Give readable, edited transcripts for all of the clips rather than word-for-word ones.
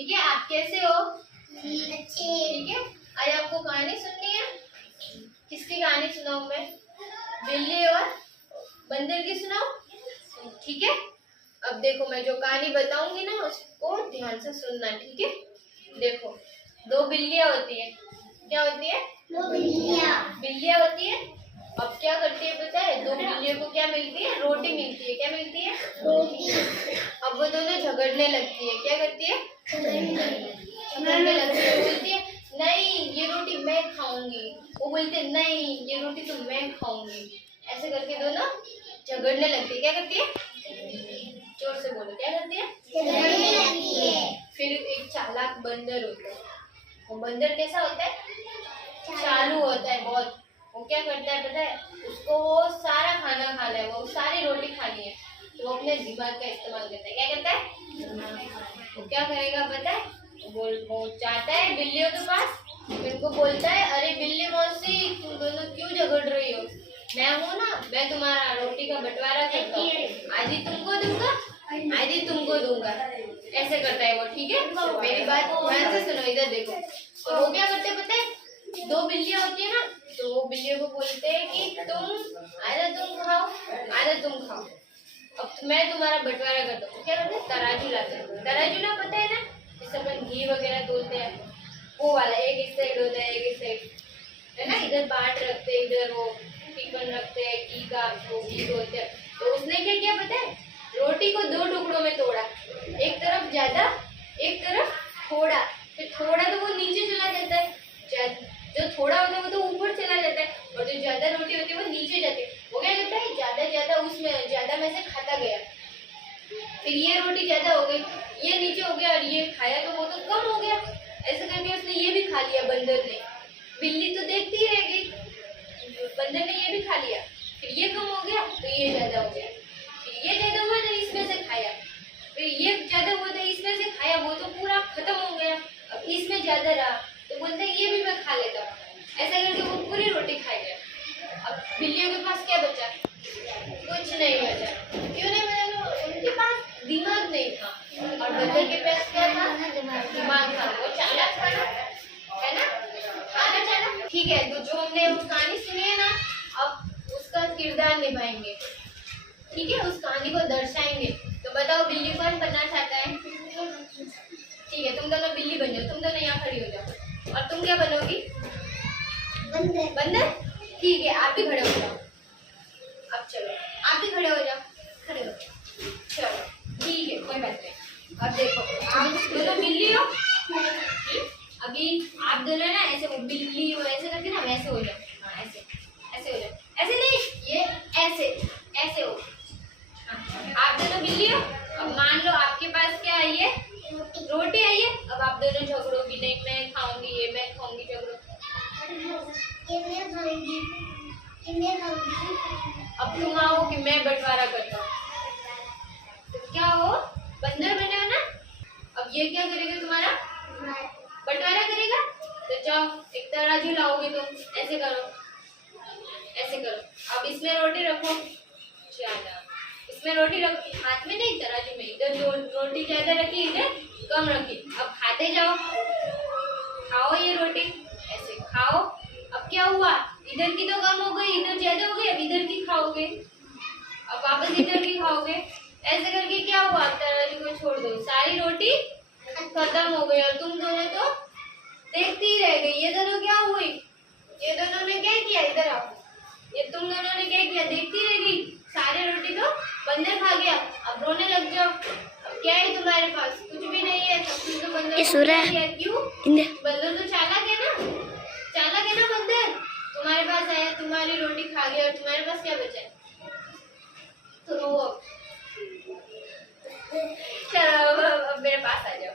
ठीक है, आप कैसे हो? अच्छे। ठीक है, आज आपको कहानी सुननी है। किसकी कहानी सुनाऊं मैं? बिल्ली और बंदर की सुनाऊं? ठीक है, अब देखो मैं जो कहानी बताऊंगी ना उसको ध्यान से सुनना। ठीक है, देखो दो बिल्लियां होती है। क्या होती है? दो बिल्लियां होती है। अब क्या करती है पता है? दो बिल्लियों को क्या मिलती है? रोटी मिलती है। क्या मिलती है? रोटी। अब वो दोनों झगड़ने लगती है। क्या करती है? झगड़ने लगती है। बोलती है नहीं ये रोटी मैं खाऊंगी, वो बोलते हैं नहीं ये रोटी तो मैं खाऊंगी। ऐसे करके दोनों झगड़ने लगती है। क्या करती है? जोर से बोलो, क्या करती है? झगड़ने लगती है। फिर एक चालाक बंदर होता है। वो बंदर कैसा होता है? चालू होता है बहुत। वो क्या करता है पता है? उसको वो सारा खाना खाना है, वो सारी रोटी खानी है, तो वो अपने दिमाग का इस्तेमाल करता है। क्या करता है? वो क्या करेगा पता है? वो जाता है बिल्लियों के पास, उनको बोलता है अरे बिल्ली मौसी तुम दोनों क्यों झगड़ रही हो? मैं हूँ ना, मैं तुम्हारा रोटी का बंटवारा करता हूँ, आधी तुमको दूंगा आधी तुमको दूंगा। ऐसे करता है वो। ठीक है, मेरी बात ध्यान से सुनो, इधर देखो। तो वो क्या करते हैं पता है? दो बिल्लियां होती है ना, तो वो बिल्लियों को बोलते हैं कि तुम आधा तुम खाओ आधा तुम खाओ, अब मैं तुम्हारा बंटवारा करता हूँ। क्या करते हैं? तराजू लाते हैं। तराजू ना पता है ना, जिससे अपन घी वगैरह तोलते हैं, वो वाला। एक इस साइड होता है, एक इस साइड है ना, इधर बाट रखते हैं, इधर वो टिफिन रखते हैं घी का, वो घी तोलते हैं। तो उसने क्या किया पता है? रोटी को दो टुकड़ों में तोड़ा, एक तरफ ज्यादा एक तरफ थोड़ा। फिर थोड़ा तो वो नीचे चला जाता है, जो थोड़ा होता है वो तो ऊपर चला जाता है, और जो ज्यादा रोटी होती है वो नीचे जाती है। वो क्या करता है? ज्यादा उसमें ज्यादा में से खाता गया। फिर ये रोटी ज्यादा हो गई, ये नीचे हो गया, और ये खाया तो वो तो कम हो गया। ऐसे करके उसने ये भी खा लिया बंदर ने। बिल्ली तो देखती रह गई, बंदर ने ये भी खा लिया। फिर ये कम हो गया तो ये ज्यादा हो गया, फिर ये ज्यादा हुआ तो इसमें से खाया, फिर ये ज्यादा हुआ तो इसमें से खाया, वो तो पूरा खत्म हो गया। अब इसमें ज्यादा रहा तो बोलते हैं ये भी मैं खा लेता हूँ। ऐसा करके वो पूरी रोटी खा गया। अब बिल्लियों के पास क्या बचा? कुछ नहीं बचा। क्यों नहीं बचा? उनके पास दिमाग नहीं था, और बंदर के पास क्या था? दिमाग था। वो चालाक था ना, है ना, खाना चालाक। ठीक है, तो जो हमने वो कहानी सुनी है ना, अब उसका किरदार निभाएंगे। ठीक है, उस कहानी को दर्शाएंगे। तो बताओ बिल्ली कौन बनना चाहता है? ठीक है, तुम दोनों बिल्ली बन जाओ, तुम दोनों यहाँ खड़ी हो जाओ। और तुम क्या बनोगी? बंदर। बंदर? ठीक है, आप भी खड़े हो जाओ। अब चलो आप भी खड़े हो जाओ, खड़े हो जाओ। चलो ठीक है, कोई बात नहीं। अब देखो आप दोनों बिल्ली हो। अभी आप दोनों ना ऐसे हो, बिल्ली हो ऐसे करके ना वैसे हो जाओ। हाँ ऐसे, ऐसे हो जाओ। ऐसे नहीं, ये ऐसे ऐसे हो। हाँ, आप दोनों बिल्ली हो। अब मान लो आपके पास क्या है? ये रोटी आई है। अब आप दोनों झगड़ोगी, नहीं मैं खाऊंगी ये मैं खाऊंगी, झगड़ो। अब तुम आओ कि मैं बंटवारा करता हूँ, तो क्या हो? बंदर बने हो ना। अब ये क्या करेगा? तुम्हारा बंटवारा करेगा। तो जाओ एक तराजू लाओगे तुम, ऐसे करो ऐसे करो। अब इसमें रोटी रखो, ज्यादा इसमें रोटी रखो, हाथ में नहीं तराजू में। इधर जो रोटी ज्यादा रखी इधर कम रखी। अब खाते जाओ, खाओ ये रोटी, ऐसे खाओ। अब क्या हुआ? इधर की तो कम हो गई, इधर ज्यादा हो गई, अब इधर की खाओगे, अब वापस इधर की खाओगे। ऐसे करके क्या हुआ? तराजू को छोड़ दो, सारी रोटी खत्म हो गई, और तुम दोनों तो देखती ही रह गई। ये दोनों क्या हुई? ये दोनों ने क्या किया? इधर आओ। ये तुम दोनों ने क्या किया? देखती रह गई, सारी रोटी तो बंदर खा गया। अब रोने लग जाओ। अब क्या है तुम्हारे पास? कुछ भी नहीं है, सब कुछ तो बंदर ने खा लिया। क्यों? बंदर तो चालाक है ना, चालाक है ना बंदर। तुम्हारे पास आया, तुम्हारी रोटी खा गया, और तुम्हारे पास क्या बचा? तो रो। चलो अब मेरे पास आ जाओ।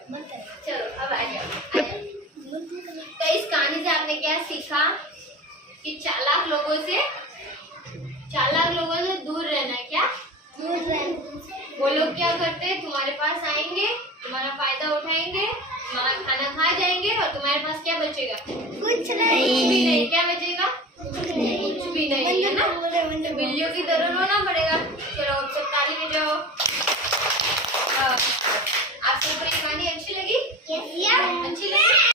चलो अब आ जाओ। तो इस कहानी से आपने क्या सीखा? कि चालाक लोगों से दूर रहना है। क्या? दूर रहना। वो लोग क्या करते हैं? तुम्हारे पास आएंगे, तुम्हारा फायदा उठाएंगे, तुम्हारा खाना खा जाएंगे, और तुम्हारे पास क्या बचेगा? कुछ कुछ भी नहीं। क्या बचेगा? कुछ नहीं। कुछ भी नहीं, है ना। बिल्लियों की तरह रोना पड़ेगा। चलो अब सब ताली बजाओ।